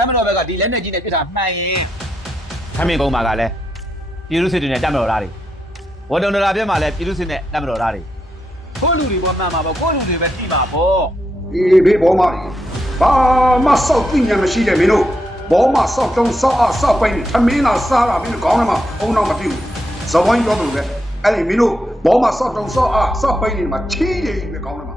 တမတော်ဘက်ကဒီလက်နဲ့ကြီးနဲ့ပြစ်တာမှန်ရင်ထမင်းကုန်းမှာကလည်းပြည်သူစစ်တွေနဲ့တပ်မတော်သားတွေဝတော်တော်လာပြက်မှာလည်းပြည်သူစစ်နဲ့တပ်မတော်သားတွေကိုလူတွေပေါ်မှန်မှာပေါ့ကိုလူတွေပဲတိမှာပေါ့အေးဘေးဘောမကြီးဘာမှစောက်သိညာမရှိတဲ့မင်းတို့ဘောမစောက်တုံးစောက်အစောက်ပိုင်းထမင်းလာစားတာမင်းတို့ခေါင်းထဲမှာအုံတော့မပြူဇဝိုင်းပြောတယ်လို့ပဲအဲ့ဒီမင်းတို့ဘောမစောက်တုံးစောက်အစောက်ပိုင်းနေမှာချီးရည်ပဲခေါင်းထဲမှာ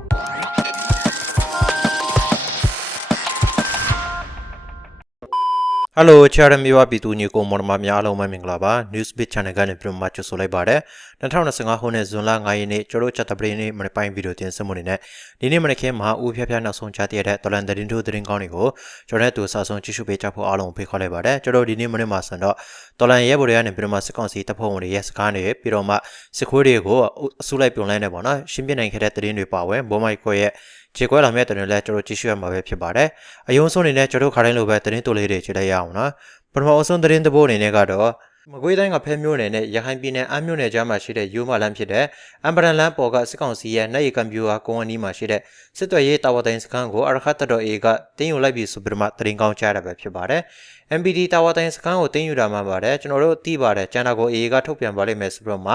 ဟယ်လိုချာရမီဝပြည်သူညီကိုမော်ဒမာများအားလုံးပဲမင်္ဂလာပါ Newsbit Channel ကနေပြန်မှကြိုဆိုလိုက်ပါတယ်2025ခုနှစ်ဇွန်လ9ရက်နေ့ကျတို့ချက်တပရင်းနေ့မနေ့ပိုင်းဗီဒီယိုတင်ဆက်မှုနေနဲ့ဒီနေ့မနေ့ခင်းမှာဦးဖျက်ဖျက်နောက်ဆုံးချတည့်တဲ့တော်လန်သတင်းတို့သတင်းကောင်းတွေကိုကျွန်တော်တို့စာဆုံးကြည့်ရှုပေးကြဖို့အားလုံးဖိတ်ခေါ်လိုက်ပါတယ်ကျတို့ဒီနေ့မနေ့မှာဆိုတော့တော်လန်ရဲဘော်တွေကနေပြီးတော့မှစစ်ကောင်စီတပ်ဖွဲ့ဝင်တွေရဲ့စကားတွေပြီးတော့မှစစ်ခွေးတွေကိုအစုလိုက်ပြုံလိုက်နေပေါ့နော်ရှင်းပြနိုင်ခဲ့တဲ့သတင်းတွေပါဝင်ဘောမိုက်ခွဲရဲ့ ခြေခွဲလာမဲ့တဲ့တွေလည်းကျွန်တော်ကြည့်ရှုရမှာပဲဖြစ်ပါတယ်။အယုံဆုံးအနေနဲ့ကျွန်တော်ခါတိုင်းလိုပဲသတင်းတူလေးတွေကြည့်လိုက်ရအောင်နော်။ပထမအဆုံးသတင်းတစ်ပုဒ်အနေနဲ့ကတော့မကွေးတိုင်းကဖဲမြို့နယ်နဲ့ရခိုင်ပြည်နယ်အမ်းမြို့နယ်ကြားမှာရှိတဲ့ယူမလန်းဖြစ်တဲ့အမ်ဘရန်လန်ပေါ်ကစစ်ကောင်စီရဲ့နိုင်ရီကံပြူဟာကုန်းအနီးမှာရှိတဲ့စစ်သွေးရေးတာဝတိုင်းစခန်းကိုအရခတ်တတော် A ကတင်းယူလိုက်ပြီဆိုပြီးတော့မှသတင်းကောင်းကြားတာပဲဖြစ်ပါတယ်။ MPD တာဝတိုင်းစခန်းကိုတင်းယူတာမှပါတယ်ကျွန်တော်တို့သိပါတယ်ကျန်တာကို A ကထုတ်ပြန်ပါလိမ့်မယ်ဆိုပြီးတော့မှ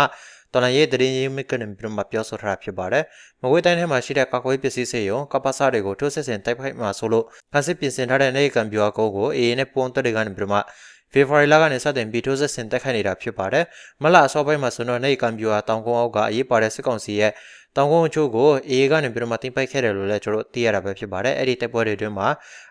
တော်လန်ရေးသတင်းရေးမကနေပြီးတော့မှပြောဆိုထားတာဖြစ်ပါတယ်။မကွေးတိုင်းထဲမှာရှိတဲ့ကာကွယ်ပစ္စည်းစေယုံကပ္ပစတွေကိုထိုးစစ်ဆင်တိုက်ခိုက်မှာဆိုလို့ဖန်စစ်ပြင်ဆင်ထားတဲ့နေကံပြူအကောကို AA နဲ့ပုံတက်တွေကနေပြီးတော့မှဖေဖော်ဝါရီလကနေစတင်ပြီးထိုးစစ်ဆင်တိုက်ခိုက်နေတာဖြစ်ပါတယ်။မလအစောပိုင်းမှာဆိုတော့နေကံပြူဟာတောင်ကုန်းအောက်ကအရေးပါတဲ့စစ်ကောင်စီရဲ့တောင်ကုန်းအချို့ကို AA ကနေပြီးတော့မှတင်ပိုက်ခဲ့တယ်လို့လည်းကျွန်တော်သိရတာပဲဖြစ်ပါတယ်။အဲ့ဒီတိုက်ပွဲတွေအတွင်းမှာ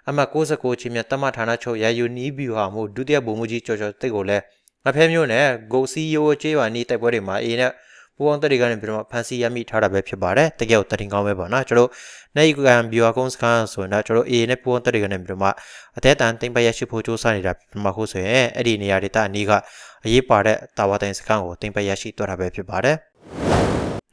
အမှတ်69ချင်းမြတ်တမဌာနချုပ်ရာယူနီးဘီဟာမှုဒုတိယဗိုလ်မှူးကြီးကျော်ကျော်တိတ်ကိုလည်း ငဖဲမျိုးနဲ့ဂိုစီယိုကျေးရွာနီးတိုက်ပွဲတွေမှာ AA နဲ့ပူပေါင်းတက်တွေကနေပြီးတော့ဖန်စီရမိထားတာပဲဖြစ်ပါတယ်တကယ်ကိုတတင်ကောင်းပဲပေါ့နော်ကျွန်တော်နိုင်ကံဘီယွာကုန်းစကန်ဆိုရင်တော့ကျွန်တော် A နဲ့ပူပေါင်းတက်တွေကနေပြီးတော့မှအသေးတန်တင်ပရရှိဖို့စူးစမ်းနေတာမှဟုတ်ဆိုရင်အဲ့ဒီနေရာဒေသအနီးကအရေးပါတဲ့တာဝတိုင်စကန်ကိုတင်ပရရှိတော့တာပဲဖြစ်ပါတယ်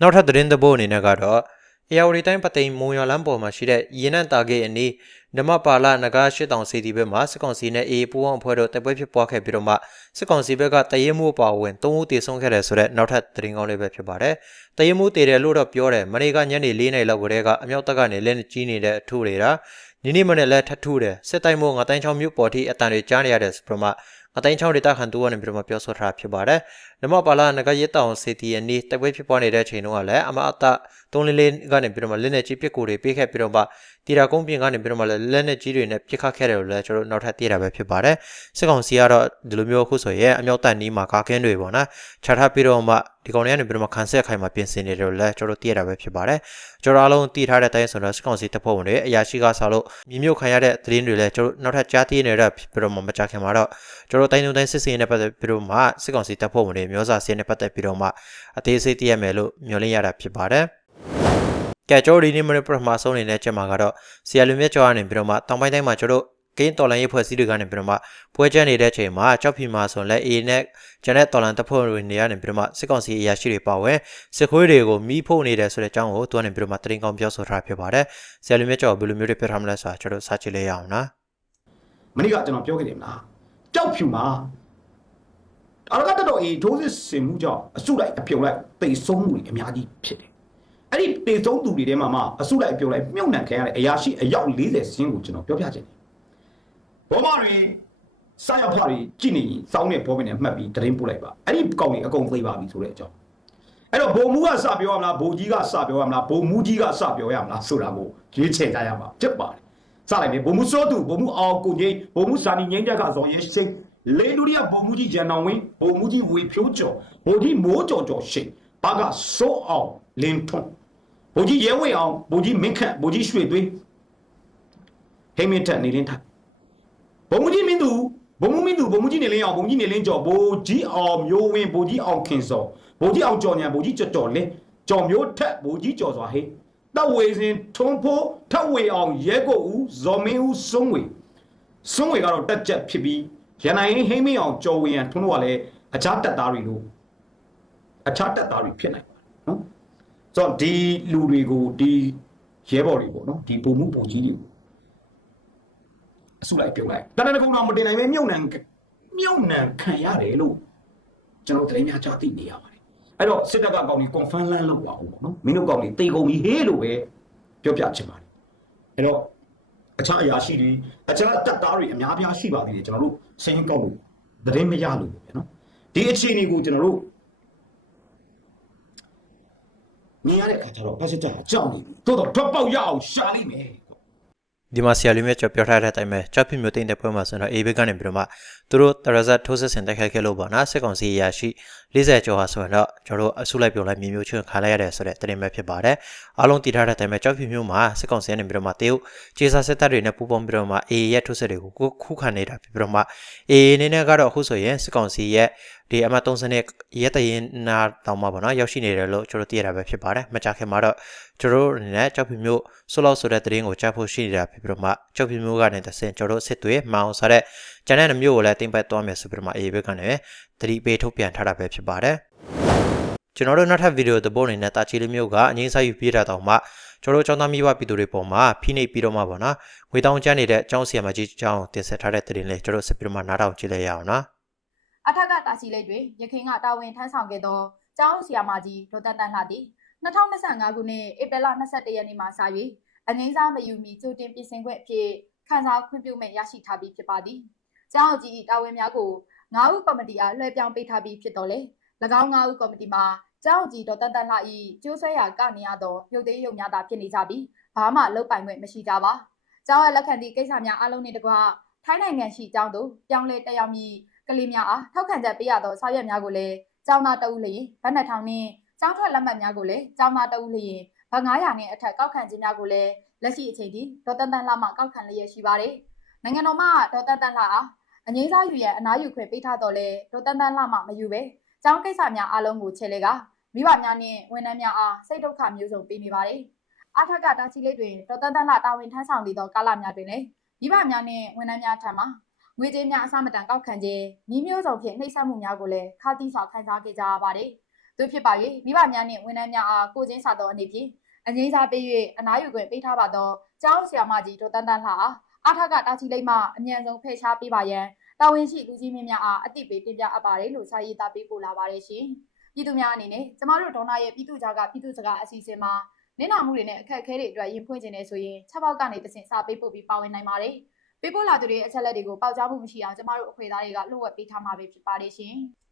နောက်ထပ်သတင်းသဘောအနေနဲ့ကတော့ အေယာဝတီတိုင်းပသိမ်မုံရလမ်းပေါ်မှာရှိတဲ့ရေနံတာဂိတ်အနီးနမပါလာနဂါရှစ်တောင်စီတီဘက်မှာစစ်ကောင်စီနဲ့အေးပူအောင်အဖွဲ့တို့တိုက်ပွဲဖြစ်ပွားခဲ့ပြီးတော့မှစစ်ကောင်စီဘက်ကတရဲမှုပါဝင်၃ဦးတေဆုံးခဲ့တယ်ဆိုတော့နောက်ထပ်သတင်းကောင်းလေးပဲဖြစ်ပါတယ်။တရဲမှုတေတယ်လို့တော့ပြောတယ်မနေ့ကညနေ၄နာရီလောက်ကတည်းကအမြောက်တပ်ကနေလက်ကြီးနေတဲ့အထုတွေကဒီနေ့မနေ့လည်းထထူးတယ်စစ်တိုင်မို့ငတိုင်းချောင်းမြို့ပေါ်ထိအတန်တွေကြားနေရတယ်ဆိုပြီးတော့မှငတိုင်းချောင်းဒေတာခန်တူကနေပြီးတော့မှပြောဆိုထားတာဖြစ်ပါတယ်။နမပါလာနဂါရဲတောင်စီတီအနီးတိုက်ပွဲဖြစ်ပွားနေတဲ့အချိန်တုန်းကလည်းအမအတ၃လေးလေးကနေပြီးတော့မှလက်နေကြီးပစ်ကိုတွေပေးခဲ့ပြီးတော့မှတီရာကုန်းပြင်ကနေပြီးတော့မှလည်းလက်နဲ့ကြီးတွေနဲ့ပြစ်ခတ်ခဲ့တယ်လို့လည်းကျွန်တော်နောက်ထပ်သိရတာပဲဖြစ်ပါတယ်စစ်ကောင်စီကတော့ဒီလိုမျိုးအခုဆိုရင်အမြောက်တန်နီးမှာကာကင်းတွေပေါ့နော်ခြာထားပြီးတော့မှဒီကောင်တွေကနေပြီးတော့မှခန်းဆက်ခိုင်မှာပြင်ဆင်နေတယ်လို့လည်းကျွန်တော်သိရတာပဲဖြစ်ပါတယ်ကျွန်တော်အားလုံးသိထားတဲ့အတိုင်းဆိုတော့စစ်ကောင်စီတပ်ဖွဲ့ဝင်တွေအရာရှိကစားလို့မြေမြုပ်ခံရတဲ့သတင်းတွေလည်းကျွန်တော်နောက်ထပ်ကြားသိနေတဲ့ပြီးတော့မှမကြခင်မှာတော့ကျွန်တော်တိုင်းတုံတိုင်းစစ်စင်နဲ့ပတ်သက်ပြီးတော့မှစစ်ကောင်စီတပ်ဖွဲ့ဝင်တွေမျိုးစာစင်းနဲ့ပတ်သက်ပြီးတော့မှအသေးစိတ်သိရမယ်လို့မျှော်လင့်ရတာဖြစ်ပါတယ် ကဲကျွန်တော်ဒီနေ့မနေ့ပထမဆုံးအနေနဲ့ချက်မှာကတော့ဆီယလူမြတ်ကျော်ကနေပြီးတော့မှတောင်ပိုင်းတိုင်းမှာကျွန်တော်ကင်းတော်လန်ရေးဖွဲ့စည်းတွေကနေပြီးတော့မှပွဲကျနေတဲ့အချိန်မှာကြောက်ဖြီမှာဆိုလဲ A နဲ့ဂျန်နဲ့တော်လန်တပ်ဖွဲ့တွေနေကနေပြီးတော့မှစစ်ကောင်စီအရာရှိတွေပါဝင်စစ်ခွေးတွေကိုမီးဖုတ်နေတယ်ဆိုတဲ့အကြောင်းကိုသူကနေပြီးတော့မှတရင်ကောင်းပြောဆိုထားဖြစ်ပါတယ်ဆီယလူမြတ်ကျော်ဘယ်လိုမျိုးတွေပြထားမလဲဆိုတာကျွန်တော်စကြည့်လေးရအောင်နော်မနေ့ကကျွန်တော်ပြောခဲ့တယ်မလားကြောက်ဖြူမှာအရကတတော်အေဒိုးစစ်စင်မှုကြောင့်အစုလိုက်အပြုံလိုက်တိတ်ဆုံးမှုတွေအများကြီးဖြစ်တယ် အဲ့ဒီတိတ်ဆုံးသူတွေထဲမှာမှအစုလိုက်အပြုံလိုက်မြုပ်နှံခံရတဲ့အရာရှိအယောက်40စင်းကိုကျွန်တော်ပြောပြချင်တယ်ဘောမတွေစာရောက်ဖတွေကြည့်နေရင်စောင်းတဲ့ဘောပင်နဲ့မှတ်ပြီးတရင်ပို့လိုက်ပါအဲ့ဒီကောင်တွေအကုန်သိပါပြီဆိုတဲ့အကြောင်းအဲ့တော့ဘုံမူကစပြောရမလားဘုံကြီးကစပြောရမလားဘုံမူကြီးကစပြောရမလားဆိုတာကိုရွေးချယ်ကြရမှာဖြစ်ပါတယ်စလိုက်ပြီဘုံမူစောသူဘုံမူအောင်ကိုကြီးဘုံမူစာနီငင်းကြကဇော်ရဲရှိန်လေဒူရီယာဘုံမူကြီးဂျန်နောင်ဝင်းဘုံမူကြီးဝေဖြိုးကျော်ဘုံကြီးမိုးကျော်ကျော်ရှိန်ဘာကစိုးအောင်လင်းထွန်း ဘုံကြီးရဲဝေအောင်ဘုံကြီးမင်းခန့်ဘုံကြီးရွှေသွေးဟိမင်းထက်နေလင်းထက်ဘုံမူကြီးမင်းသူဘုံမူမင်းသူဘုံမူကြီးနေလင်းအောင်ဘုံကြီးနေလင်းကျော်ဘိုးကြီးအောင်မျိုးဝင်းဘိုးကြီးအောင်ခင်စောဘိုးကြီးအောင်ကျော်ညံဘိုးကြီးကျော်ကျော်လင်းကျော်မျိုးထက်ဘိုးကြီးကျော်စွာဟေးတပ်ဝေစဉ်ထုံးဖိုးထက်ဝေအောင်ရဲကိုဦးဇော်မင်းဦးစုံးဝေစုံးဝေကတော့တက်ချက်ဖြစ်ပြီးရန်နိုင်ဟိမင်းအောင်ကျော်ဝေရန်ထွန်းတို့ကလည်းအခြားတက်သားတွေလို့အခြားတက်သားတွေဖြစ်နိုင်ပါတယ်နော် ဆိုတော့ဒီလူတွေကိုဒီရဲဘော်တွေပေါ့နော်ဒီပုံမှုပုံကြီးတွေကိုအစုလိုက်ပြုတ်လိုက်တဏ္ဍကုံတော်မတင်နိုင်ပဲမြုပ်နှံမြုပ်နှံခံရတယ်လို့ကျွန်တော်တိုင်းများကြားသိနေရပါတယ်အဲ့တော့စစ်တပ်ကကောင်ကြီး confirm လန်းလုပ်ပါဦးပေါ့နော်မင်းတို့ကောင်ကြီးတေကုန်ပြီဟေးလို့ပဲပြောပြချင်ပါတယ်အဲ့တော့အခြားအရာရှိတွေအခြားတပ်သားတွေအများပြားရှိပါသေးတယ်ကျွန်တော်တို့စင်းကောက်လို့သတင်းမရလို့ပဲနော်ဒီအခြေအနေကိုကျွန်တော်တို့ မြင်ရတဲ့အခါကျတော့ passenger အကြောက်နေပြီတိုးတော့ drop ပေါက်ရအောင်ရှာလိမ့်မယ်ဒီမှာဆရာလူမြတ်ကျော်ပြောထားတဲ့အတိုင်းပဲကြောက်ဖိမျိုးတိတ်တဲ့ပွဲမှာဆိုတော့ A ဘက်ကနေပြီးတော့မှသူတို့တရဇတ်ထိုးစစ်ဆင်တိုက်ခိုက်ခဲ့လို့ပေါ့နော်စစ်ကောင်စီအရာရှိ40ကျော်ဟာဆိုရင်တော့ကျွန်တော်တို့အစုလိုက်ပြုံလိုက်မြေမျိုးချွန်းခါလိုက်ရတယ်ဆိုတဲ့သတင်းပဲဖြစ်ပါတယ်အားလုံးတည်ထားတဲ့အတိုင်းပဲကြောက်ဖိမျိုးမှာစစ်ကောင်စီကနေပြီးတော့မှတရုတ်ခြေစားစစ်တပ်တွေနဲ့ပူးပေါင်းပြီးတော့မှ A ရဲ့ထိုးစစ်တွေကိုခုခံနေတာဖြစ်ပြီးတော့မှ A အနေနဲ့ကတော့အခုဆိုရင်စစ်ကောင်စီရဲ့ဒီအမတ်30နဲ့ရဲတရင်နာတောင်မှပေါ့နော်ရောက်ရှိနေတယ်လို့ကျွန်တော်သိရတာပဲဖြစ်ပါတယ်မကြခင်မှာတော့ကျွန်တော်တို့အနေနဲ့ကြောက်ဖိမျိုးဆိုလောက်ဆိုတဲ့သတင်းကိုကြားဖို့ရှိနေတာဖြစ်ပြီးတော့မှကြောက်ဖိမျိုးကနေတဆင်ကျွန်တော်တို့စစ်တွေမအောင်ဆိုတဲ့ ကျန်တဲ့မျိုးကိုလည်းတင်ပတ်သွားမယ်ဆိုပြီးတော့မှ A ဘက်ကနေသတိပေးထုတ်ပြန်ထားတာပဲဖြစ်ပါတယ်ကျွန်တော်တို့နောက်ထပ်ဗီဒီယိုသဘောအနေနဲ့တာချီလေးမျိုးကအငိမ့်ဆိုင်ယူပြတာတောင်မှကျွန်တော်တို့ចောင်းသားမိဘပြည်သူတွေပေါ်မှာဖိနှိပ်ပြီးတော့မှပေါ့နော်ငွေတောင်းကျန်းနေတဲ့အကြောင်းဆီယမကြီးအကြောင်းတင်ဆက်ထားတဲ့သတင်းလေးကျွန်တော်စစ်ပြီးတော့မှနားထောင်ကြည့်လိုက်ရအောင်နော်အထက်ကတာချီလိတ်တွင်ရခိုင်ကတာဝန်ထမ်းဆောင်ခဲ့သောကျောင်းဆရာမကြီးဒေါ်တန်တန်လှသည်2025ခုနှစ်ဧပြီလ22ရက်နေ့မှစ၍အငိမ့်စားမယူမီကြိုတင်ပြင်ဆင်ခွင့်အဖြစ်ခန်းစားခွင့်ပြုမိတ်ရရှိထားပြီးဖြစ်ပါသည်။ ကျောင်းကြီး၏တာဝန်များကို9ဦးကော်မတီအားလွှဲပြောင်းပေးထားပြီးဖြစ်တော်လေ၎င်း9ဦးကော်မတီမှာကျောင်းကြီးဒေါ်တန်တန်လှ၏ကျိုးဆွဲရာကနေရသောရုပ်သိမ်းရုံများသာဖြစ်နေကြပြီးဘာမှလုပ်ပိုင်ခွင့်မရှိကြပါ။ကျောင်းရဲ့လက်ခံသည့်ကိစ္စများအလုံးနှင့်တကွထိုင်းနိုင်ငံရှိကျောင်းသို့ပြောင်းလဲတက်ရောက်မည့်ကလေးများအားထောက်ခံချက်ပေးရသောစာရွက်များကိုလည်းကျောင်းသားတအုပ်လျင်ဗတ်နှစ်ထောင်နှင့်ကျောင်းထွက်လက်မှတ်များကိုလည်းကျောင်းသားတအုပ်လျင်ဗတ်900နှင့်အထက်ကောက်ခံခြင်းများကိုလည်းလက်ရှိအချိန်ထိဒေါ်တန်တန်လှမှကောက်ခံလျက်ရှိပါတယ်။ နိုင်ငံတော်မှဒေါ်တန်တန်လှအားအငိမ့်စားယူရန်အနားယူခွင့်ပေးထားတော့လဲဒေါ်တန်တန်လှမှမယူပဲကျောင်းကိစ္စများအလုံးကိုချဲလဲကမိဘများနှင့်ဝန်ထမ်းများအားစိတ်ဒုက္ခမျိုးစုံပေးနေပါတယ်။အထက်ကတာချီလေးတွင်ဒေါ်တန်တန်လှတာဝန်ထမ်းဆောင်နေသောကာလများတွင်လည်းမိဘများနှင့်ဝန်ထမ်းများထံမှငွေကြေးများအစမတန်ကောက်ခံခြင်းဤမျိုးစုံဖြင့်နှိပ်စက်မှုများကိုလည်းခါတိစွာခံစားခဲ့ကြရပါတယ်။သူဖြစ်ပါ၍မိဘများနှင့်ဝန်ထမ်းများအားကိုချင်းစာသောအနေဖြင့်အငိမ့်စားပေး၍အနားယူခွင့်ပေးထားပါသောကျောင်းဆရာမကြီးဒေါ်တန်တန်လှအား အာထကတာချီလိမ့်မှအမြန်ဆုံးဖယ်ရှားပေးပါရန်တာဝန်ရှိလူကြီးမင်းများအားအသိပေးတင်ပြအပ်ပါတယ်လို့စာရေးသားပေးပို့လာပါတယ်ရှင်။ပြည်သူများအနေနဲ့ကျမတို့ဒေါနာရဲ့ပြည်သူ့ကြားကပြည်သူ့စကားအစီအစဉ်မှာနင့်နာမှုတွေနဲ့အခက်အခဲတွေအတွက်ရင်ဖွင့်ခြင်းနဲ့ဆိုရင်ချက်ပေါက်ကနေတဆင့်စာပေးပို့ပြီးပါဝင်နိုင်ပါတယ်။ပေးပို့လာသူတွေရဲ့အချက်လက်တွေကိုပေါက်ကြားမှုမရှိအောင်ကျမတို့အခွေသားတွေကလှုပ်ဝက်ပေးထားမှာပဲဖြစ်ပါတယ်ရှင်။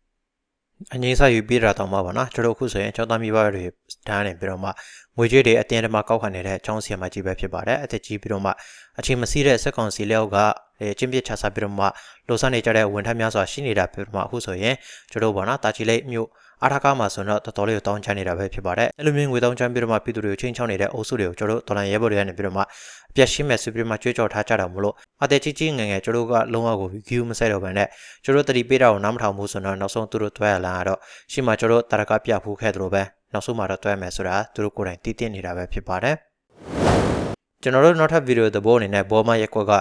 အငိမ့်စားယူပြတာတောင်မှပါနော်ကျွန်တော်အခုဆိုရင်ကျောင်းသားမိဘတွေတန်းနေပြီးတော့မှငွေကြေးတွေအတင်းတမကောက်ခံနေတဲ့အကြောင်းဆီယမကြီးပဲဖြစ်ပါတယ်အသက်ကြီးပြီးတော့မှအချိန်မစီးတဲ့စက်ကောင်စီလျောက်ကအဲချင်းပြစ်ချစားပြီးတော့မှလိုဆန်းနေကြတဲ့ဝန်ထမ်းများစွာရှိနေတာပြီးတော့မှအခုဆိုရင်ကျွန်တော်ပေါ့နော်တာချီလိတ်မြို့ အားထားကားမှာဆိုတော့တော်တော်လေးကိုတောင်းချနေတာပဲဖြစ်ပါတယ်အဲ့လိုမျိုးငွေတောင်းချပြီးတော့မှပြည်သူတွေကိုချင်းချောင်းနေတဲ့အုပ်စုတွေကိုကျွန်တော်တို့တော်လန်ရဲဘော်တွေကနေပြီးတော့မှအပြတ်ရှိမဲ့ဆိုပြီးတော့မှကြွေးကြော်ထားကြတာမလို့အသက်ကြီးကြီးငယ်ငယ်ကျွန်တော်တို့ကလုံးဝကို view မဆိုင်တော့ဘဲနဲ့ကျွန်တော်တို့တတိပေးတာကိုနားမထောင်ဘူးဆိုတော့နောက်ဆုံးသူတို့တွဲရလာတော့ရှိမှကျွန်တော်တာရကပြဖူးခဲ့သလိုပဲနောက်ဆုံးမှတော့တွဲမယ်ဆိုတာသူတို့ကိုယ်တိုင်တည်တည်နေတာပဲဖြစ်ပါတယ် ကျွန်တော်တို့နောက်ထပ်ဗီဒီယိုသဘောအနေနဲ့ဘောမရက်ကွက်က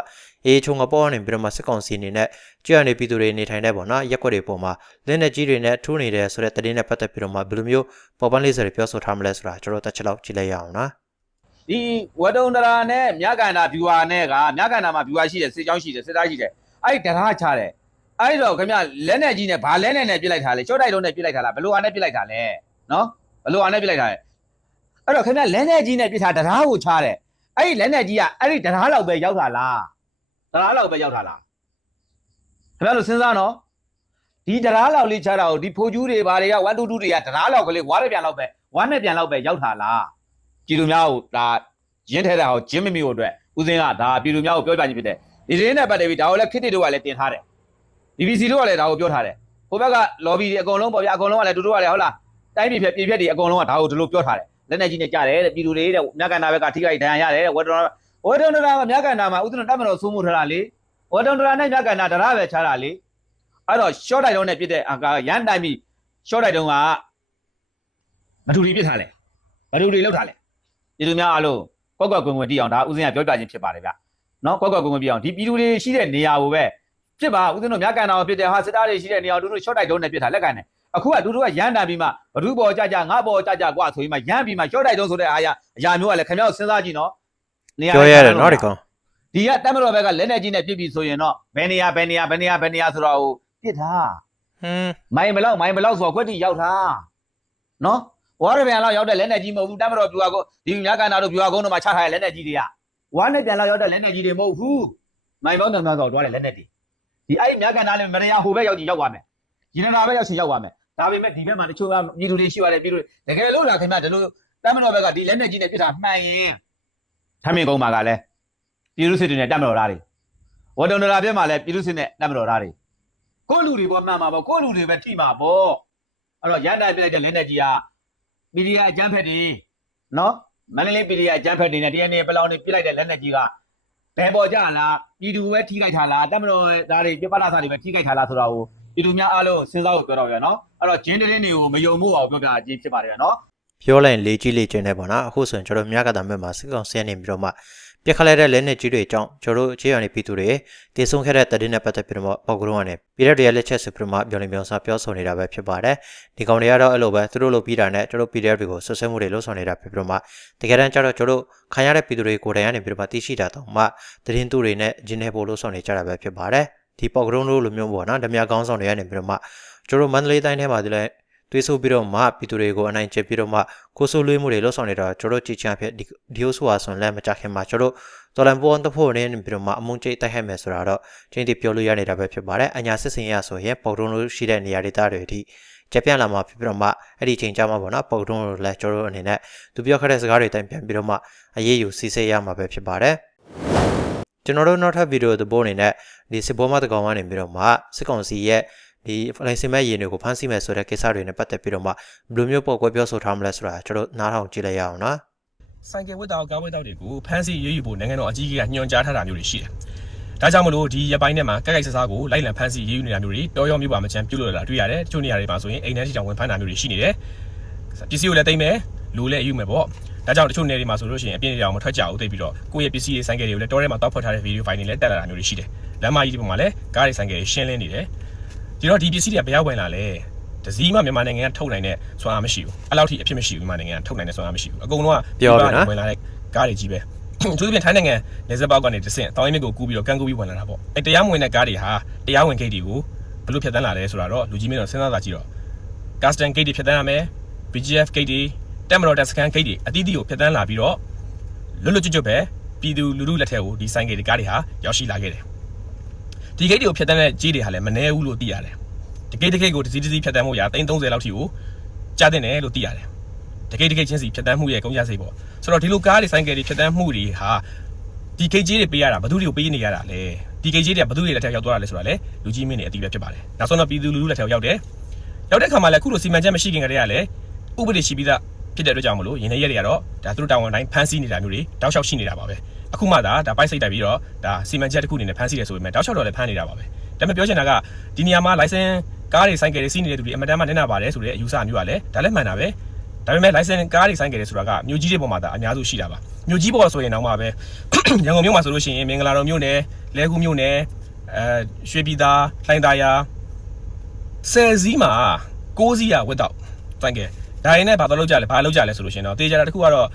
အေးချုံကပေါ်နေပြီးတော့မှစစ်ကောင်စီအနေနဲ့ကြွရနေပြည်သူတွေနေထိုင်တဲ့ပေါ့နော်ရက်ကွက်တွေပေါ်မှာလက်နဲ့ကြီးတွေနဲ့ထူးနေတယ်ဆိုတဲ့သတင်းနဲ့ပတ်သက်ပြီးတော့မှဘယ်လိုမျိုးပေါ်ပန်းလေးစတွေပြောဆိုထားမလဲဆိုတာကျွန်တော်တက်ချက်လောက်ကြည့်လိုက်ရအောင်နော်ဒီဝဒုံဒရာနဲ့မြကန်တာဗျူဟာနဲ့ကမြကန်တာမှာဗျူဟာရှိတယ်စစ်ကြောင်းရှိတယ်စစ်သားရှိတယ်အဲ့ဒီတရားချတယ်အဲ့တော့ခင်ဗျလက်နဲ့ကြီးနဲ့ဘာလက်နဲ့နဲ့ပြစ်လိုက်တာလဲချော့တိုက်လုံးနဲ့ပြစ်လိုက်တာလားဘယ်လိုအားနဲ့ပြစ်လိုက်တာလဲနော်ဘယ်လိုအားနဲ့ပြစ်လိုက်တာလဲအဲ့တော့ခင်ဗျလက်နဲ့ကြီးနဲ့ပြစ်တာတရားကိုချတယ် အဲ့ဒီလက်နဲ့ကြီးကအဲ့ဒီတရားလောက်ပဲရောက်တာလားတရားလောက်ပဲရောက်တာလားခင်ဗျတို့စဉ်းစားနော်ဒီတရားလောက်လေးချတာကိုဒီဖိုးကျူးတွေဘာတွေက1 2 2တွေကတရားလောက်ကလေးဝါးရပြန်လောက်ပဲဝါးနဲ့ပြန်လောက်ပဲရောက်တာလားပြည်သူများကိုဒါရင်းထဲတာကိုဂျင်းမမီကိုအတွက်ဦးစင်းကဒါပြည်သူများကိုပြောပြခြင်းဖြစ်တယ်ဒီသတင်းနဲ့ပတ်သက်ပြီးဒါကိုလည်းခစ်တစ်တို့ကလည်းတင်ထားတယ် DVC တို့ကလည်းဒါကိုပြောထားတယ်ဟိုဘက်က lobby တွေအကုန်လုံးပေါ့ဗျာအကုန်လုံးကလည်းတူတို့ကလည်းဟုတ်လားတိုင်းပြည်ဖြတ်ပြည်ဖြတ်တွေအကုန်လုံးကဒါကိုဒီလိုပြောထားတယ် လက်နဲ့ကြီးနဲ့ကြားတယ်တဲ့ပြည်သူတွေတဲ့မြကန်နာဘက်ကထိခိုက်ဒဏ်ရာရတယ်တဲ့ဝက်တော်ဝက်တော်နာမှာမြကန်နာမှာဦးစင်းတက်မတော်စိုးမှုထားတာလေဝက်တော်နာနဲ့မြကန်နာတရားပဲချတာလေအဲ့တော့ short တိုက်တုံးနဲ့ပြစ်တဲ့အာရန်တိုင်းပြီး short တိုက်တုံးကမတူတီပြစ်ထားလဲမတူတီလောက်ထားလဲပြည်သူများအားလုံးကွက်ကွက်ကွင်းကွင်းတည်အောင်ဒါဦးစင်းကပြောပြခြင်းဖြစ်ပါတယ်ဗျနော်ကွက်ကွက်ကွင်းကွင်းပြအောင်ဒီပြည်သူတွေရှိတဲ့နေရာကိုပဲဖြစ်ပါဦးစင်းတို့မြကန်တာကိုဖြစ်တယ်ဟာစစ်သားတွေရှိတဲ့နေရာကိုတို့တို့ short တိုက်တုံးနဲ့ပြစ်တာလက်ကန်တယ် အခုကတို့တို့ကရန်တန်ပြီးမှဘဒုပေါ်ကြကြငါပေါ်ကြကြကွာဆိုပြီးမှရန်ပြီးမှ short တိုက်တုံးဆိုတဲ့အားရအရာမျိုးကလည်းခင်ဗျားတို့စဉ်းစားကြည့်နော်နေရာပြောရတယ်နော်ဒီကောင်ဒီကတက်မတော်ဘက်ကလက်နဲ့ကြီးနဲ့ပြစ်ပြီးဆိုရင်တော့ဘယ်နေရာဘယ်နေရာဘယ်နေရာဘယ်နေရာဆိုတော့ဟိုပြစ်တာဟင်းမိုင်ဘလောက်မိုင်ဘလောက်ဆိုတော့ခွက်တိရောက်တာနော်ဝါရပြန်လောက်ရောက်တဲ့လက်နဲ့ကြီးမဟုတ်ဘူးတမ်းမတော်ပြူဟာကိုဒီမြကန်တာတို့ပြူဟာကုန်းတို့မှာချထားတဲ့လက်နဲ့ကြီးတွေကဝါနဲ့ပြန်လာရောက်တဲ့လက်နက်ကြီးတွေမဟုတ်ဘူးမိုင်ပေါင်းတန်တန်ဆိုတော့လက်နက်တွေဒီအဲ့ဒီမြကန်သားလေးမရရဟိုဘက်ရောက်ကြည့်ရောက်သွားမယ်ရင်းနာဘက်ရောက်ချင်ရောက်သွားမယ် ဒါပေမဲ့ဒီဘက်မှာတချို့ကပြည်သူတွေရှိပါတယ်ပြည်သူတကယ်လို့လားခင်ဗျာဒီလိုတမတော်ဘက်ကဒီလက်နက်ကြီးနဲ့ပြစ်တာမှန်ရင်ထမင်းကုန်းမှာကလည်းပြည်သူစစ်တွေနဲ့တမတော်သားတွေဝတုံဒရာပြက်မှာလည်းပြည်သူစစ်နဲ့တမတော်သားတွေကိုလူတွေပေါ်မှန်မှာပေါ့ကိုလူတွေပဲထိမှာပေါ့အဲ့တော့ရန်တိုင်းပြလိုက်တဲ့လက်နက်ကြီးကပီဒီယာအကျန်းဖက်တွေနော်မန္တလေးပီဒီယာအကျန်းဖက်တွေနဲ့တရားနေပလောင်တွေပြလိုက်တဲ့လက်နက်ကြီးကဘယ်ပေါ်ကြလားပြည်သူပဲထိခိုက်ထားလားတမတော်သားတွေပြပလာစားတွေပဲထိခိုက်ထားလားဆိုတော့ပြ ည်သူများအားလုံးစဉ်းစားဖို့ပြောတော့ရနော်အဲ့တော့ဂျင်းတင်းတွေကိုမယုံမှုအောင်ပြောပြအကြီးဖြစ်ပါတယ်နော်ပြောလိုက်ရင်လေကြီးလေကျင်းနေပေါ့နော်အခုဆိုရင်ကျွန်တော်မြကတာမဲ့မှာစစ်ကောင်ဆင်းနေပြီးတော့မှပြက်ခလိုက်တဲ့လက်နဲ့ကြီးတွေအကြောင်းကျွန်တော်တို့အခြေရနေပြည်သူတွေတည်ဆုံခဲ့တဲ့တည်နဲ့ပတ်သက်ပြီးတော့ပေါက်ကရုံးကနေပြည်ရက်တွေရဲ့လက်ချက်ဆိုပြီးတော့မှပြောနေပြောစားပြောဆိုနေတာပဲဖြစ်ပါတယ်ဒီကောင်တွေကတော့အဲ့လိုပဲသူတို့လိုပြီးတာနဲ့ကျွန်တော်ပြည်ရက်တွေကိုဆွဆွဲမှုတွေလုပ်ဆောင်နေတာဖြစ်ပြီးတော့မှတကယ်တမ်းကျတော့ကျွန်တော်တို့ခံရတဲ့ပြည်သူတွေကိုယ်တိုင်ကနေပြီးတော့မှသိရှိတာတော့မှတည်င်းသူတွေနဲ့ဂျင်းနေဖို့လုပ်ဆောင်နေကြတာပဲဖြစ်ပါတယ် ဒီပေါက်ကရုံးတို့လိုမျိုးပေါ့နော်ဓမြကောင်းဆောင်တွေကနေပြီးတော့မှကျွန်တော်မန္တလေးတိုင်းထဲမှာဒီလဲသွေးဆိုးပြီးတော့မှပြည်သူတွေကိုအနိုင်ကျင့်ပြီးတော့မှကိုဆိုးလွေးမှုတွေလှုပ်ဆောင်နေတာကျွန်တော်ကြည်ချမ်းဖြစ်ဒီဒီဟုတ်ဆိုတာဆိုရင်လည်းမကြခင်မှာကျွန်တော်တော်လန်ပေါ်တဖို့နေပြီးတော့မှအမုန်းကျိတ်တိုက်ဟက်မယ်ဆိုတာတော့ချင်းတိပြောလို့ရနေတာပဲဖြစ်ပါတယ်အညာစစ်စင်ရဆိုရင်ပုံတုံးလို့ရှိတဲ့နေရာဒေသတွေအထိကျပြန်လာမှာဖြစ်ပြီးတော့မှအဲ့ဒီချိန်ကြမှာပေါ့နော်ပုံတုံးလို့လည်းကျွန်တော်အနေနဲ့သူပြောခဲ့တဲ့စကားတွေတိုင်ပြန်ပြီးတော့မှအရေးယူစီးစိတ်ရမှာပဲဖြစ်ပါတယ် ကျွန်တော်တို့နောက်ထပ်ဗီဒီယိုသဘောအနေနဲ့ဒီစစ်ဘောမတကောင်ကနေပြီးတော့မှစစ်ကောင်စီရဲ့ဒီလိုင်စင်မဲ့ရေတွေကိုဖမ်းဆီးမယ်ဆိုတဲ့ကိစ္စတွေနဲ့ပတ်သက်ပြီးတော့မှဘယ်လိုမျိုးပေါ့ကွဲပြောဆိုထားမလဲဆိုတာကျွန်တော်နားထောင်ကြည့်လိုက်ရအောင်နော်ဆိုင်ကယ်ဝတ်တောက်ကားဝတ်တောက်တွေကိုဖမ်းဆီးရေးယူဖို့နိုင်ငံတော်အကြီးအကဲကညွှန်ကြားထားတာမျိုးတွေရှိတယ်။ဒါကြောင့်မလို့ဒီရပိုင်းထဲမှာကက်ကိုက်ဆဆာကိုလိုက်လံဖမ်းဆီးရေးယူနေတာမျိုးတွေတော်ရောမျိုးပါမချမ်းပြုလုပ်လာတွေ့ရတယ်။တချို့နေရာတွေမှာဆိုရင်အိမ်ထဲထိတောင်ဝင်ဖမ်းတာမျိုးတွေရှိနေတယ်။ပစ္စည်းကိုလည်းတိမ့်မယ်လူလည်းအယူမယ်ပေါ့။ ဒါကြောင့်တချို့နေရာတွေမှာဆိုလို့ရှိရင်အပြင်းတွေအောင်မထွက်ကြဘူးသိပြီးတော့ကိုယ့်ရဲ့ပစ္စည်းတွေဆိုင်ကယ်တွေကိုလည်းတော်ထဲမှာတောက်ဖွက်ထားတဲ့ဗီဒီယိုဖိုင်တွေလည်းတက်လာတာမျိုးတွေရှိတယ်။လမ်းမကြီးတွေပေါ်မှာလည်းကားတွေဆိုင်ကယ်တွေရှင်းလင်းနေတယ်။ဒီတော့ဒီပစ္စည်းတွေကဘယ်ရောက်ဝင်လာလဲ။တစည်းမှမြန်မာနိုင်ငံကထုတ်နိုင်တဲ့စွမ်းအားမရှိဘူး။အဲ့လောက်ထိအဖြစ်မရှိဘူးမြန်မာနိုင်ငံကထုတ်နိုင်တဲ့စွမ်းအားမရှိဘူး။အကုန်လုံးကပြောပြီနော်ဝင်လာတဲ့ကားတွေကြီးပဲသူတို့ပြင်ထိုင်းနိုင်ငံနေစပေါက်ကနေတဆင့်တောင်းရင်းမြစ်ကိုကူးပြီးတော့ကန်ကူးပြီးဝင်လာတာပေါ့အဲတရားမဝင်တဲ့ကားတွေဟာတရားဝင်ဂိတ်တွေကိုဘယ်လိုဖြတ်တန်းလာလဲဆိုတာတော့လူကြီးမင်းတို့စဉ်းစားသာကြည့်တော့ custom gate တွေဖြတ်တန်းရမယ် BGF gate တွေ တက်မတော်တက်စကန် gate တွေအသီးသီးကိုဖြတ်တန်းလာပြီးတော့လွတ်လွတ်ကျွတ်ကျွတ်ပဲပြည်သူလူထုလက်ထက်ကိုဒီဆိုင်ဂိတ်တွေကားတွေဟာရောက်ရှိလာခဲ့တယ်ဒီ gate တွေကိုဖြတ်တန်းတဲ့ကြီးတွေဟာလည်းမနှဲဘူးလို့သိရတယ်ဒီ gate တစ်ဂိတ်ကိုတစ်စီးတစ်စီးဖြတ်တန်းမှုရာ330လောက်ထိကိုကြားတင်တယ်လို့သိရတယ်တကိတ်တကိတ်ချင်းစီဖြတ်တန်းမှုရဲ့ကုန်ကြစိတ်ပေါ့ဆိုတော့ဒီလိုကားတွေဆိုင်ကယ်တွေဖြတ်တန်းမှုတွေဟာဒီကိတ်ကြီးတွေပေးရတာဘသူတွေကိုပေးနေရတာလဲဒီကိတ်ကြီးတွေကဘသူတွေလက်ထက်ရောက်သွားတာလဲဆိုတာလဲလူကြီးမင်းတွေအတီးပဲဖြစ်ပါတယ်နောက်ဆုံးတော့ပြည်သူလူထုလက်ထက်ရောက်တယ်ရောက်တဲ့ခါမှာလည်းအခုလိုစီမံချက်မရှိခင်ကတည်းကလည်းဥပဒေရှိပြီးသား ဖြစ်တဲ့အတွက်ကြောင့်မလို့ရင်းနှီးရက်တွေကတော့ဒါသူတို့တာဝန်တိုင်းဖမ်းဆီးနေတာမျိုးတွေတောက်လျှောက်ရှိနေတာပါပဲအခုမှသာဒါပိုက်စိတ်တိုက်ပြီးတော့ဒါစီမံချက်တစ်ခုအနေနဲ့ဖမ်းဆီးတယ်ဆိုပေမဲ့တောက်လျှောက်တော့လည်းဖမ်းနေတာပါပဲဒါပေမဲ့ပြောချင်တာကဒီနေရာမှာ license ကားတွေဆိုင်ကယ်တွေစီးနေတဲ့သူတွေအမတန်မှနင်းနာပါတယ်ဆိုတဲ့အယူဆမျိုးကလည်းဒါလည်းမှန်တာပဲဒါပေမဲ့ license ကားတွေဆိုင်ကယ်တွေဆိုတာကမြို့ကြီးတွေပေါ်မှာဒါအများစုရှိတာပါမြို့ကြီးပေါ်ဆိုရင်တော့မှပဲရန်ကုန်မြို့မှာဆိုလို့ရှိရင်မင်္ဂလာတော်မြို့နယ်လဲကူးမြို့နယ်အဲရွှေပြည်သာလှိုင်သာယာဆယ်စီးမှာ6စီးရဝတ်တော့ဆိုင်ကယ် ဒါရင်နဲ့ဘာတော့လောက်ကြလဲဘာလောက်ကြလဲဆိုလို့ရှိရင်တော့တေးကြတာတစ်ခုကတော့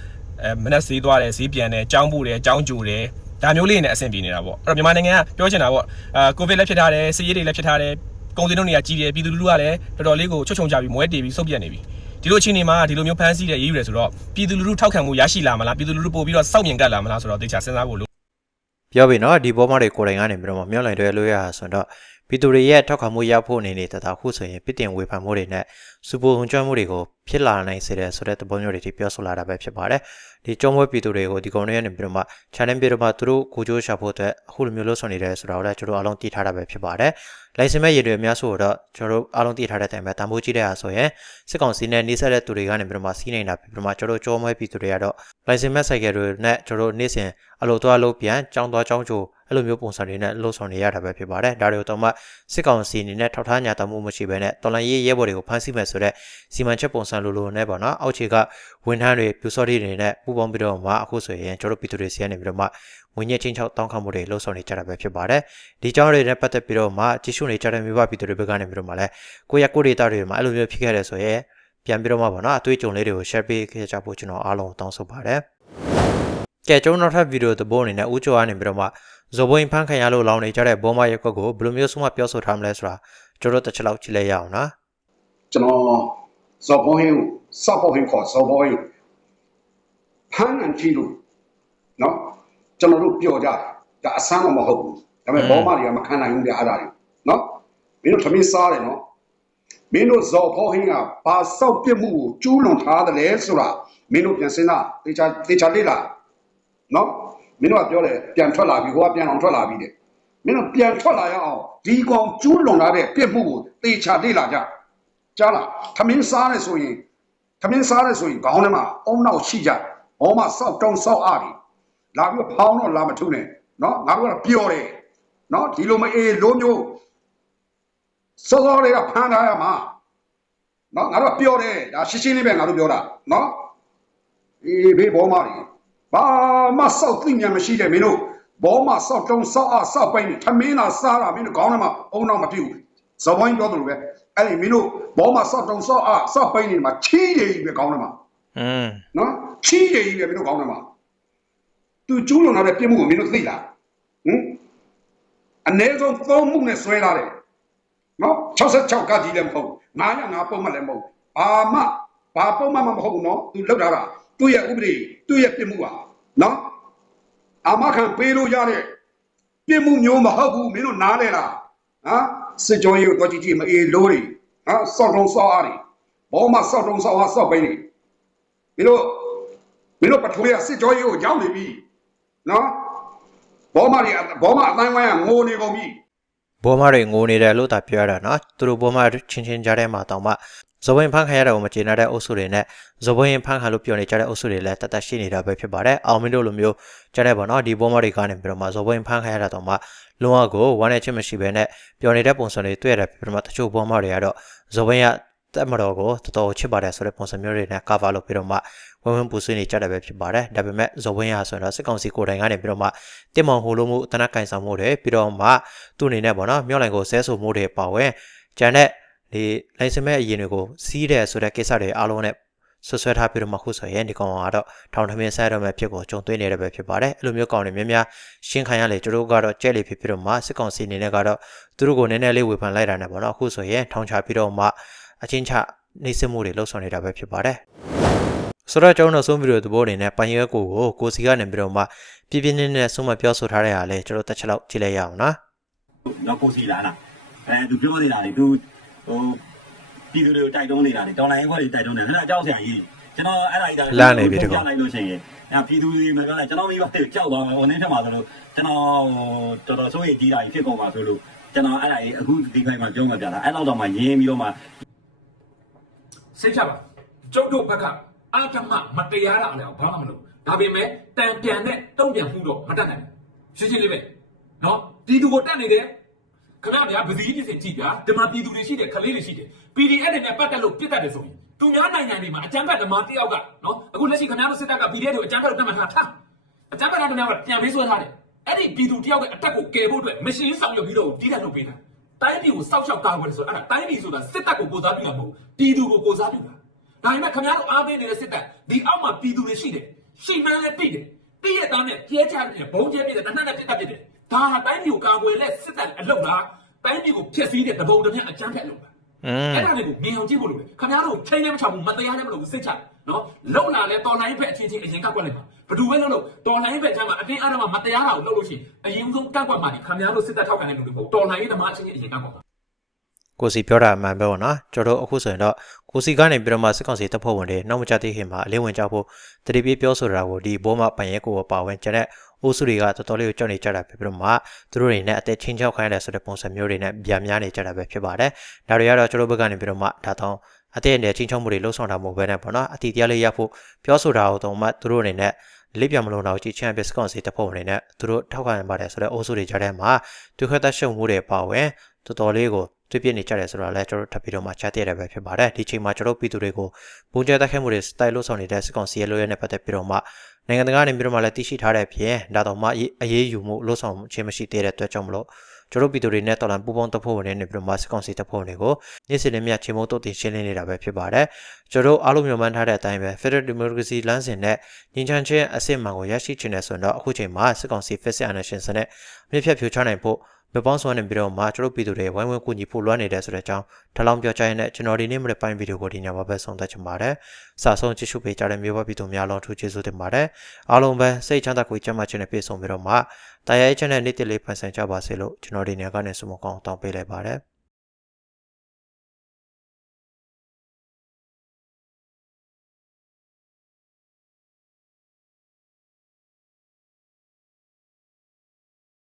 အဲမနက်ဈေးသွားတယ်ဈေးပြန်တယ်ကြောင်းပို့တယ်ကြောင်းကြိုတယ်ဒါမျိုးလေးနဲ့အဆင်ပြေနေတာပေါ့အဲ့တော့မြန်မာနိုင်ငံကပြောချင်တာပေါ့အာကိုဗစ်လည်းဖြစ်ထားတယ်စီးရေးတွေလည်းဖြစ်ထားတယ်ကုန်စည်နှုန်းတွေကကြီးတယ်ပြည်သူလူထုကလည်းတော်တော်လေးကိုချွတ်ချုံကြပြီးမွဲတေပြီးစုပ်ပြတ်နေပြီဒီလိုအခြေအနေမှာဒီလိုမျိုးဖမ်းဆီးတဲ့ရေးယူတယ်ဆိုတော့ပြည်သူလူထုထောက်ခံမှုရရှိလာမလားပြည်သူလူထုပို့ပြီးတော့စောင့်မြင်ကပ်လာမလားဆိုတော့သိချာစဉ်းစားဖို့လိုပြောပြီနော်ဒီဘောမတွေကိုယ်တိုင်ကနေပြီးတော့မှမျောလိုက်တွဲလို့ရတာဆိုတော့ ပြည်သူတွေရဲ့ထောက်ခံမှုရဖို့အနေနဲ့တတာခုဆိုရင်ပြစ်တင်ဝေဖန်မှုတွေနဲ့စူပူဟွန်ကျွမ်းမှုတွေကိုဖြစ်လာနိုင်စေတဲ့ဆိုတဲ့သဘောမျိုးတွေထိပြောဆိုလာတာပဲဖြစ်ပါတယ်ဒီကြုံဝဲပြည်သူတွေကိုဒီကောင်တွေကနေပြီးတော့မှ channel ပြီးတော့မှသူတို့ကိုကြိုးရှာဖို့အတွက်အခုလိုမျိုးလို့ဆိုနေတယ်ဆိုတာကိုလည်းကျွန်တော်အားလုံးသိထားတာပဲဖြစ်ပါတယ်လိုင်စင်မဲ့ရည်တွေအများစုတော့ကျွန်တော်တို့အားလုံးသိထားတဲ့အတိုင်းပဲတန်ဖိုးကြီးတဲ့အားဆိုရင်စစ်ကောင်စီနဲ့နှိစက်တဲ့သူတွေကနေပြီးတော့မှစီးနေတာပြီးတော့မှကျွန်တော်တို့ကြောမွဲပြည်သူတွေကတော့လိုင်စင်မဲ့ဆိုင်ကယ်တွေနဲ့ကျွန်တော်တို့နေ့စဉ်အလိုသွားလို့ပြန်ကြောင်းသွားကြောင်းချို အဲ့လိုမျိုးပုံစံတွေနဲ့လှုပ်ဆောင်နေရတာပဲဖြစ်ပါတယ်ဒါတွေကိုတော့မှစစ်ကောင်စီအနေနဲ့ထောက်ထားညာတမှုမရှိဘဲနဲ့တော်လန်ရေးရဲဘော်တွေကိုဖမ်းဆီးမယ်ဆိုတဲ့စီမံချက်ပုံစံလိုလိုနဲ့ပေါ့နော်အောက်ခြေကဝန်ထမ်းတွေပြူစော်တွေတွေနဲ့ပူးပေါင်းပြီးတော့မှအခုဆိုရင်ကျွန်တော်တို့ပြည်သူတွေစီကနေပြီးတော့မှငွေညက်ချင်းချောက်တောင်းခံမှုတွေလှုပ်ဆောင်နေကြတာပဲဖြစ်ပါတယ်ဒီကြောင်းတွေနဲ့ပတ်သက်ပြီးတော့မှကြည့်ရှုနေကြတဲ့မြို့ပပြည်သူတွေဘက်ကနေပြီးတော့မှလည်းကိုယ့်ရကိုယ့်ဒေတာတွေမှာအဲ့လိုမျိုးဖြစ်ခဲ့တယ်ဆိုရင်ပြန်ပြီးတော့မှပေါ့နော်အသွေးကြုံလေးတွေကို share ပေးခဲ့ကြဖို့ကျွန်တော်အားလုံးတောင်းဆိုပါတယ်ကဲကျွန်တော်နောက်ထပ်ဗီဒီယိုသဘောအနေနဲ့ဦးကျော်ကနေပြီးတော့မှ ဇော်ဘွင်းဖန်ခံရလို့လောင်းနေကြတဲ့ဘောမရက်ကွက်ကိုဘယ်လိုမျိုးဆုံးမပြောဆိုထားမလဲဆိုတာကျွန်တော်တို့တစ်ချက်လောက်ကြည့်လိုက်ရအောင်နော်ကျွန်တော်ဇော်ဘောဟင်းကိုစောက်ဘောဟင်းခေါ်ဇော်ဘောဟင်းဖမ်းနိုင်ကြည့်လို့နော်ကျွန်တော်တို့ပြောကြတယ်ဒါအဆန်းတော့မဟုတ်ဘူးဒါပေမဲ့ဘောမတွေကမခံနိုင်ဘူးဗျအဲ့ဒါတွေနော်မင်းတို့သမီးစားတယ်နော်မင်းတို့ဇော်ဖောဟင်းကဘာစောက်ပြစ်မှုကိုကျူးလွန်ထားတယ်လဲဆိုတာမင်းတို့ပြန်စင်းတာတေချာတေချာလေးလားနော် မင်းတို့ကပြောတယ်ပြန်ထွက်လာပြီဟိုကပြန်အောင်ထွက်လာပြီတဲ့မင်းတို့ပြန်ထွက်လာရအောင်ဒီကောင်ကျူးလွန်လာတဲ့ပြစ်မှုကိုတေချာလေးလာကြကြားလားသမင်းစားတယ်ဆိုရင်သမင်းစားတယ်ဆိုရင်ခေါင်းထဲမှာအုံနောက်ရှိကြဘောမစောက်တုံးစောက်အားပြီလာပြီးတော့ဖောင်းတော့လာမထုနဲ့နော်ငါတို့ကတော့ပျော်တယ်နော်ဒီလိုမအေးလိုမျိုးစောစောတွေကဖမ်းထားရမှာနော်ငါတို့ကပျော်တယ်ဒါရှင်းရှင်းလေးပဲငါတို့ပြောတာနော်အေးဘေးဘောမတွေ ဘာမှစောက်သိညာမရှိတယ်မင်းတို့ဘောမစောက်တုံးစောက်အားစောက်ပိုင်းထမင်းလာစားတာမင်းတို့ခေါင်းထဲမှာအုံနောက်မပြုတ်ဇဝိုင်းပြောတယ်လို့ပဲအဲ့ဒီမင်းတို့ဘောမစောက်တုံးစောက်အားစောက်ပိုင်းနေမှာချီးတယ်ကြီးပဲခေါင်းထဲမှာ อืม နော်ချီးတယ်ကြီးပဲမင်းတို့ခေါင်းထဲမှာ သူကျူးလွန်လာတဲ့ပြစ်မှုကိုမင်းတို့သိလားဟင်အ ਨੇ ဆုံးသုံးမှုနဲ့ဆွဲလာတယ်နော်66ကကြီးလည်းမဟုတ်905ပုံမှန်လည်းမဟုတ်ဘာမှဘာပုံမှန်မှမဟုတ်ဘူးနော်သူလောက်တာကသူ့ရဲ့ဥပဒေသူ့ရဲ့ပြစ်မှုပါ နော်အာမခံပေးလို့ရတဲ့ပြစ်မှုမျိုးမဟုတ်ဘူးမင်းတို့နားလဲလားဟမ်စစ်ကြောရေးကိုတော့ကြည့်ကြည့်မအေးလို့တွေဟမ်စောက်တုံးစောက်အားတွေဘောမစောက်တုံးစောက်အားစောက်ပိန်းတွေမင်းတို့မင်းတို့ပထဝီကစစ်ကြောရေးကိုကြောင်းနေပြီနော်ဘောမတွေဘောမအတိုင်းဝိုင်းကငိုနေကုန်ပြီဘောမတွေငိုနေတယ်လို့သာပြောရတာနော်သူတို့ဘောမချင်းချင်းကြားထဲမှာတောင်မှ ဇဝင်ဖန်ခံရတာကိုမကျေနပ်တဲ့အုပ်စုတွေနဲ့ဇဝင်ဖန်ခံလို့ပြောနေကြတဲ့အုပ်စုတွေလည်းတတ်တတ်ရှိနေတာပဲဖြစ်ပါတယ်အောင်မင်းတို့လိုမျိုးကြားတဲ့ပေါ့နော်ဒီဘောမတွေကနေပြီးတော့မှဇဝင်ဖန်ခံရတာတောင်မှလုံးဝကိုဝမ်းနဲ့ချင်းမရှိဘဲနဲ့ပြောနေတဲ့ပုံစံတွေတွေ့ရတယ်ပြီးတော့မှတချို့ဘောမတွေကတော့ဇဝင်ရတက်မတော်ကိုတော်တော်ချစ်ပါတယ်ဆိုတဲ့ပုံစံမျိုးတွေနဲ့ cover လုပ်ပြီးတော့မှဝင်းဝင်းပူဆွေးနေကြတယ်ပဲဖြစ်ပါတယ်ဒါပေမဲ့ဇဝင်ရဆိုရင်တော့စစ်ကောင်စီကိုယ်တိုင်ကနေပြီးတော့မှတင်မောင်ဟိုလိုမှုတနက်ကင်ဆောင်မှုတွေပြီးတော့မှသူ့အနေနဲ့ပေါ့နော်မြောက်လိုင်ကိုဆဲဆိုမှုတွေပါဝင်ကျန်တဲ့ ဒီလိုင်စင်မဲ့အရင်တွေကိုစီးတယ်ဆိုတဲ့ကိစ္စတွေအားလုံးနဲ့ဆွဆွဲထားပြီးတော့မှခုဆိုရင်ဒီကောင်ကတော့ထောင်ထမင်းဆက်ရတော့မဲ့ဖြစ်ကိုကြုံတွေ့နေရပဲဖြစ်ပါတယ်အဲ့လိုမျိုးကောင်တွေများများရှင်းခံရလေကျတို့ကတော့ကြက်လေဖြစ်ပြီးတော့မှစစ်ကောင်စီအနေနဲ့ကတော့သူတို့ကိုနည်းနည်းလေးဝေဖန်လိုက်တာနဲ့ပေါ့နော်အခုဆိုရင်ထောင်ချပြီးတော့မှအချင်းချနှိမ့်စမှုတွေလှုပ်ဆောင်နေတာပဲဖြစ်ပါတယ်ဆိုတော့ကျွန်တော်တို့ဆုံးပြီးတော့သဘောအနေနဲ့ပိုင်ရဲကိုကိုကိုစီကနေပြီးတော့မှပြပြင်းနေနဲ့ဆုံးမပြောဆိုထားတဲ့ဟာလဲကျွန်တော်တက်ချက်လောက်ကြည့်လိုက်ရအောင်နော်တော့ကိုစီလာလားအဲသူပြောနေတာလေသူ ဟိုပြည်သူတွေကိုတိုက်တွန်းနေတာလေတောင်းလိုင်းဘက်တွေတိုက်တွန်းနေတယ်ဒါအကြောက်စရာကြီးကျွန်တော်အဲ့ဒါကြီးဒါပြလိုက်လို့ရှိရင်အဲပြည်သူတွေမပြောလိုက်ကျွန်တော်မိဘတွေကြောက်သွားမယ်ဟိုနေ့ထက်မှဆိုလို့ကျွန်တော်ဟိုတော်တော်စိုးရိမ်ကြီးတာကြီးဖြစ်ကုန်ပါဆိုလို့ကျွန်တော်အဲ့ဒါကြီးအခုဒီခိုင်မှာပြောမှပြတာအဲ့လောက်တော့မှရင်းပြီးတော့မှစိတ်ချပါကျုပ်တို့ဘက်ကအာတမမတရားတာလည်းဘာမှမလုပ်ဒါပေမဲ့တန်ပြန်နဲ့တုံ့ပြန်မှုတော့မတတ်နိုင်ဘူးရှင်းရှင်းလေးပဲနော်ပြည်သူကိုတတ်နေတယ် ခင်ဗျားဗျာဗဇီးပြည်စင်ကြည့်ဗျာဒီမှာပြည်သူတွေရှိတယ်ခလေးတွေရှိတယ် PDF တွေနဲ့ပတ်သက်လို့ပြစ်တတ်တယ်ဆိုရင်သူများနိုင်ငံတွေမှာအကြမ်းဖက်ဓမ္မတယောက်ကနော်အခုလက်ရှိခင်ဗျားတို့စစ်တပ်က PDF တွေကိုအကြမ်းဖက်လို့တတ်မှတ်ထားထားအကြမ်းဖက်ဓမ္မတွေကပြန်ပေးဆွဲထားတယ်အဲ့ဒီပြည်သူတယောက်ရဲ့အတက်ကိုကယ်ဖို့အတွက်မရှင်းဆောင်ရွက်ပြီးတော့တီးတက်လုပ်ပေးတာတိုင်းပြည်ကိုစောက်ရှောက်ကာကွယ်တယ်ဆိုတော့အဲ့ဒါတိုင်းပြည်ဆိုတာစစ်တပ်ကိုကိုစားပြုတာမဟုတ်ပြည်သူကိုကိုစားပြုတာဒါပေမဲ့ခင်ဗျားတို့အားပေးနေတဲ့စစ်တပ်ဒီအောက်မှာပြည်သူတွေရှိတယ်ရှိမှန်းလည်းသိတယ်သိရတဲ့နဲ့ပြဲချတယ်ဘုံကျဲပြတယ်တနက်နဲ့ပြတ်တတ်ပြတယ် ဒါဟာတိုင်းပြည်ကိုကာကွယ်လက်စစ်တပ်အလုပ်လားတိုင်းပြည်ကိုဖျက်ဆီးတဲ့တပုံတစ်ပြက်အကြမ်းဖက်အလုပ်လားอืมအဲ့ဒါတွေကိုမြင်အောင်ကြည့်ဖို့လိုတယ်ခင်ဗျားတို့ချိန်လည်းမချဘူးမတရားလည်းမလုပ်ဘူးစိတ်ချနော်လုံလာလဲတော်လိုင်းဘက်အချင်းချင်းအရင်ကကွက်လိုက်ပါဘယ်သူပဲလုပ်လို့တော်လိုင်းဘက်ကျမ်းမှာအတင်းအားတော့မတရားတာကိုလုပ်လို့ရှိရင်အရင်ဆုံးကန့်ကွက်မှဒီခင်ဗျားတို့စစ်တပ်ထောက်ခံတဲ့လူတွေမဟုတ်တော်လိုင်းရေးသမားအချင်းချင်းအရင်ကန့်ကွက်ပါကိုစီပြောတာအမှန်ပဲပေါ့နော်ကျွန်တော်တို့အခုဆိုရင်တော့ကိုစီကနေပြီးတော့မှစစ်ကောင်စီတပ်ဖွဲ့ဝင်တွေနောက်မကြသေးခင်မှာအလင်းဝင်ကြဖို့တတိပြေးပြောဆိုတာကိုဒီဘောမပိုင်ရဲကိုပါဝင်ကျန်တဲ့ အိုးစုတွေကတော်တော်လေးကိုကြောက်နေကြတာဖြစ်ပြီးတော့မှသူတို့တွေနဲ့အသက်ချင်းချောက်ခိုင်းရတယ်ဆိုတဲ့ပုံစံမျိုးတွေနဲ့ဗျာများနေကြတာပဲဖြစ်ပါတယ်ဒါတွေကတော့ကျွန်တော်ဘက်ကနေပြီးတော့မှဒါတောင်းအသက်အန္တရာယ်ချင်းချောက်မှုတွေလှုပ်ဆောင်တာမဟုတ်ဘဲနဲ့ပေါ့နော်အတီတရားလေးရဖို့ပြောဆိုတာကိုတော့မှသူတို့အနေနဲ့လိပ်ပြမလို့တော့ကြည်ချမ်းပြစကွန်စီတပ်ဖွဲ့ဝင်တွေနဲ့သူတို့ထောက်ခံပါတယ်ဆိုတဲ့အိုးစုတွေကြားထဲမှာသူခက်သက်ရှုံမှုတွေပါဝင်တော်တော်လေးကိုတွေ့ပြနေကြတယ်ဆိုတာလည်းကျွန်တော်ထပ်ပြီးတော့မှချားတည့်ရပဲဖြစ်ပါတယ်ဒီချိန်မှာကျွန်တော်ပြည်သူတွေကိုပုံကျဲတက်ခဲမှုတွေစတိုင်လို့ဆောင်နေတဲ့စကွန်စီရဲ့လိုရဲနဲ့ပတ်သက်ပြီးတော့မှ နိုင်ငံတကာကနေပြီးတော့မှလည်းတရှိထားတဲ့ဖြစ်ဒါတော့မှအရေးယူမှုလို့ဆောင်ခြင်းမရှိသေးတဲ့အတွက်ကြောင့်မလို့ကျွန်တော်ပြည်သူတွေနဲ့တော်လန်ပူပေါင်းတပ်ဖွဲ့ဝင်တွေနဲ့ပြီးတော့မှစကွန်စီတပ်ဖွဲ့ဝင်တွေကိုနေ့စဉ်နဲ့မြချင်းမိုးတုတ်တင်ရှင်းလင်းနေတာပဲဖြစ်ပါတယ်ကျွန်တော်အားလုံးမျှော်မှန်းထားတဲ့အတိုင်းပဲ Federal Democracy လမ်းစဉ်နဲ့ညီချမ်းချင်းအစစ်အမှန်ကိုရရှိချင်တယ်ဆိုရင်တော့အခုချိန်မှာစစ်ကောင်စီ Face Nation စနဲ့မြစ်ဖြတ်ဖြိုချနိုင်ဖို့ ဘပေါင်းစွမ်းနေပြီးတော့မှကျွန်တော်ပြည်သူတွေဝိုင်းဝန်းကူညီဖို့လွှမ်းနေတယ်ဆိုတဲ့အကြောင်းထပ်လောင်းပြောကြရင်လည်းကျွန်တော်ဒီနေ့မနေ့ပိုင်းဗီဒီယိုကိုဒီညမှာပဲဆုံးသက်ချင်ပါတယ်။စာဆုံးကြည့်ရှုပေးကြတဲ့မျိုးပါပြည်သူများလုံးထူးကျေးဇူးတင်ပါတယ်။အားလုံးပဲစိတ်ချမ်းသာကိုယ်ကျန်းမာခြင်းနဲ့ပြည့်စုံပြီးတော့မှတရားရေးချက်နဲ့နေ့တည်လေးဖန်ဆင်ကြပါစေလို့ကျွန်တော်ဒီနေ့ကနေဆုမကောင်းတောင်းပေးလိုက်ပါတယ်။